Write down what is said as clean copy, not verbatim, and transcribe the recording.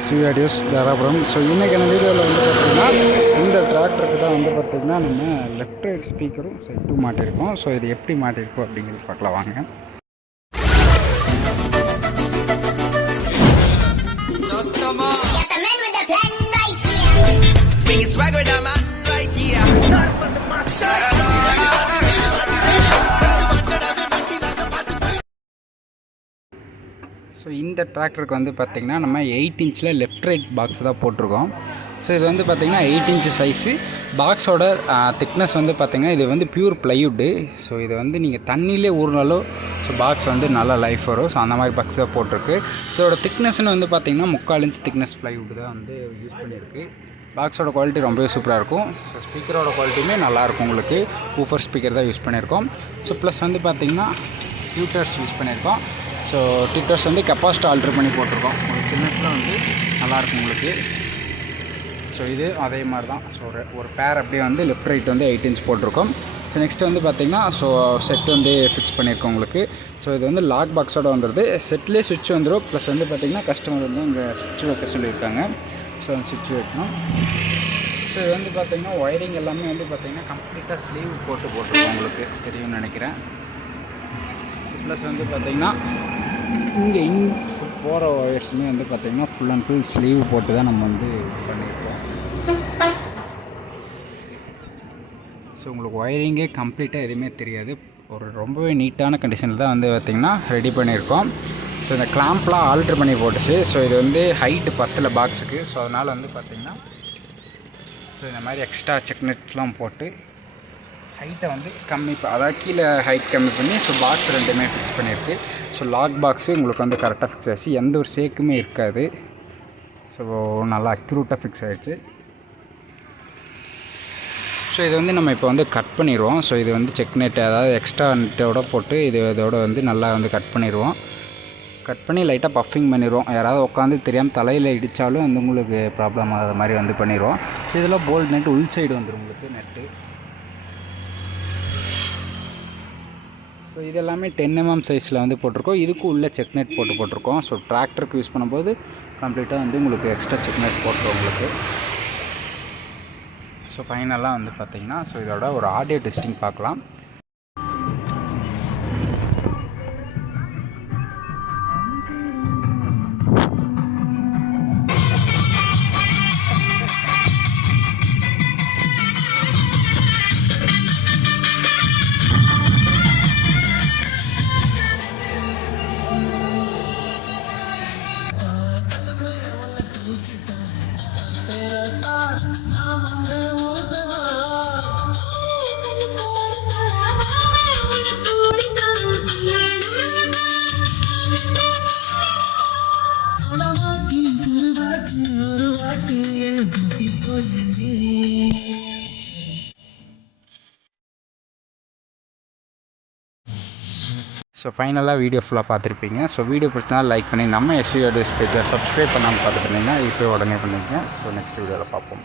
SVV DHARAPURAM. So இன்றைக்கான வீடியோவில் வந்து பார்த்திங்கன்னா இந்த டிராக்டருக்கு தான் வந்து பார்த்திங்கன்னா நம்ம லெஃப்ட் ரைட் ஸ்பீக்கரும் செட்டும் மாட்டியிருக்கோம். ஸோ இது எப்படி மாட்டியிருக்கோம் அப்படிங்கிறது பார்க்கலாம் வாங்க. ஸோ இந்த டிராக்டருக்கு வந்து பார்த்திங்கன்னா நம்ம 8 இன்ச்சில் லெஃப்ட் ரைட் பாக்ஸ் தான் போட்டிருக்கோம். ஸோ இது வந்து பார்த்திங்கன்னா 8 இன்ச்சு சைஸு. பாக்ஸோட திக்னஸ் வந்து பார்த்திங்கன்னா இது வந்து பியூர் ப்ளைவுட்டு. ஸோ இது வந்து நீங்கள் தண்ணியிலே ஊறினாலும் ஸோ பாக்ஸ் வந்து நல்லா லைஃப் வரும். ஸோ அந்த மாதிரி பாக்ஸ் தான் போட்டிருக்கு. ஸோ இதோட திக்னஸ்ன்னு வந்து பார்த்திங்கன்னா 3/4 இன்ச் திக்னஸ் ப்ளைவுட் தான் வந்து யூஸ் பண்ணியிருக்கு. பாக்ஸோட குவாலிட்டி ரொம்பவே சூப்பராக இருக்கும். ஸோ ஸ்பீக்கரோட குவாலிட்டியுமே நல்லாயிருக்கும். உங்களுக்கு ஊஃபர் ஸ்பீக்கர் தான் யூஸ் பண்ணியிருக்கோம். ஸோ ப்ளஸ் வந்து பார்த்திங்கன்னா டியூட்டர்ஸ் யூஸ் பண்ணியிருக்கோம். ஸோ டியூட்டர்ஸ் வந்து கெப்பாசிட்டி ஆல்ட்ரு பண்ணி போட்டிருக்கோம். ஒரு சின்னஸில் வந்து நல்லாயிருக்கும் உங்களுக்கு. ஸோ இது அதே மாதிரி தான். ஸோ ஒரு பேர் அப்படியே வந்து லெஃப்ட் ரைட் வந்து 8 இன்ச் போட்டிருக்கோம். ஸோ நெக்ஸ்ட்டு வந்து பார்த்திங்கன்னா ஸோ செட் வந்து ஃபிக்ஸ் பண்ணியிருக்கோம் உங்களுக்கு. ஸோ இது வந்து லாக் பாக்ஸோட வந்துடுது. செட்லேயே சுவிட்ச் வந்துடும். ப்ளஸ் வந்து பார்த்திங்கன்னா கஸ்டமர் வந்து இங்கே சுவிட்ச் வைக்க சொல்லியிருக்காங்க. ஸோ அந்த சுவிட்ச் வைக்கணும். ஸோ இது வந்து பார்த்திங்கன்னா ஒயரிங் எல்லாமே வந்து பார்த்திங்கன்னா கம்ப்ளீட்டாக ஸ்லீவ் போட்டிருக்கோம். உங்களுக்கு தெரியும்னு நினைக்கிறேன். ப்ளஸ் வந்து பார்த்திங்கன்னா இங்கே போகிற ஒயர்ஸுமே வந்து பார்த்திங்கன்னா ஃபுல் அண்ட் ஃபுல் ஸ்லீவ் போட்டு தான் நம்ம வந்து பண்ணியிருக்கோம். ஸோ உங்களுக்கு ஒயரிங்கே கம்ப்ளீட்டாக எதுவுமே தெரியாது. ஒரு ரொம்பவே நீட்டான கண்டிஷனில் தான் வந்து பார்த்திங்கன்னா ரெடி பண்ணியிருக்கோம். ஸோ இந்த கிளாம்ப்லாம் ஆல்ட்ரு பண்ணி போட்டுச்சு. ஸோ இது வந்து ஹைட்டு 10 பாக்ஸுக்கு. ஸோ அதனால் வந்து பார்த்திங்கன்னா ஸோ இந்த மாதிரி எக்ஸ்ட்ரா செக் நெட்லாம் போட்டு ஹைட்டை வந்து கம்மி அதாவது கீழே ஹைட் கம்மி பண்ணி ஸோ பாக்ஸ் ரெண்டுமே ஃபிக்ஸ் பண்ணியிருக்கு. ஸோ லாக் பாக்ஸு உங்களுக்கு வந்து கரெக்டாக ஃபிக்ஸ் ஆகிடுச்சு. எந்த ஒரு ஷேக்குமே இருக்காது. ஸோ நல்லா அக்யூரேட்டாக ஃபிக்ஸ் ஆகிடுச்சு. ஸோ இது வந்து நம்ம இப்போ வந்து கட் பண்ணிடுவோம். ஸோ இது வந்து செக் நெட் அதாவது எக்ஸ்ட்ரா நெட்டோட போட்டு இதோட வந்து நல்லா வந்து கட் பண்ணிடுவோம். கட் பண்ணி லைட்டாக பஃபிங் பண்ணிடுவோம். யாராவது உட்காந்து தெரியாமல் தலையில் இடித்தாலும் வந்து உங்களுக்கு ப்ராப்ளம் ஆகாத மாதிரி வந்து பண்ணிடுவோம். ஸோ இதில் போல்ட் நெட் உள் சைடு வந்துடும் உங்களுக்கு நெட்டு. ஸோ இது எல்லாமே 10 mm சைஸில் வந்து போட்டிருக்கோம். இதுக்கு உள்ள செக் நெட் போட்டிருக்கோம். ஸோ டிராக்டருக்கு யூஸ் பண்ணும்போது கம்ப்ளீட்டாக வந்து உங்களுக்கு எக்ஸ்ட்ரா செக் நெட் போட்டுரும் உங்களுக்கு. ஸோ ஃபைனலாக வந்து பார்த்திங்கன்னா ஸோ இதோட ஒரு ஆடியோ டெஸ்டிங் பார்க்கலாம். ஸோ ஃபைனலாக வீடியோ ஃபுல்லாக பார்த்துருப்பீங்க. ஸோ வீடியோ பிடிச்சா லைக் பண்ணி நம்ம SVV பேஜை சப்ஸ்கிரைப் பண்ணாமல் பார்த்துட்டு இருந்தீங்கன்னா இப்போ உடனே பண்ணிங்க. ஸோ நெக்ஸ்ட் வீடியோவில் பார்ப்போம்.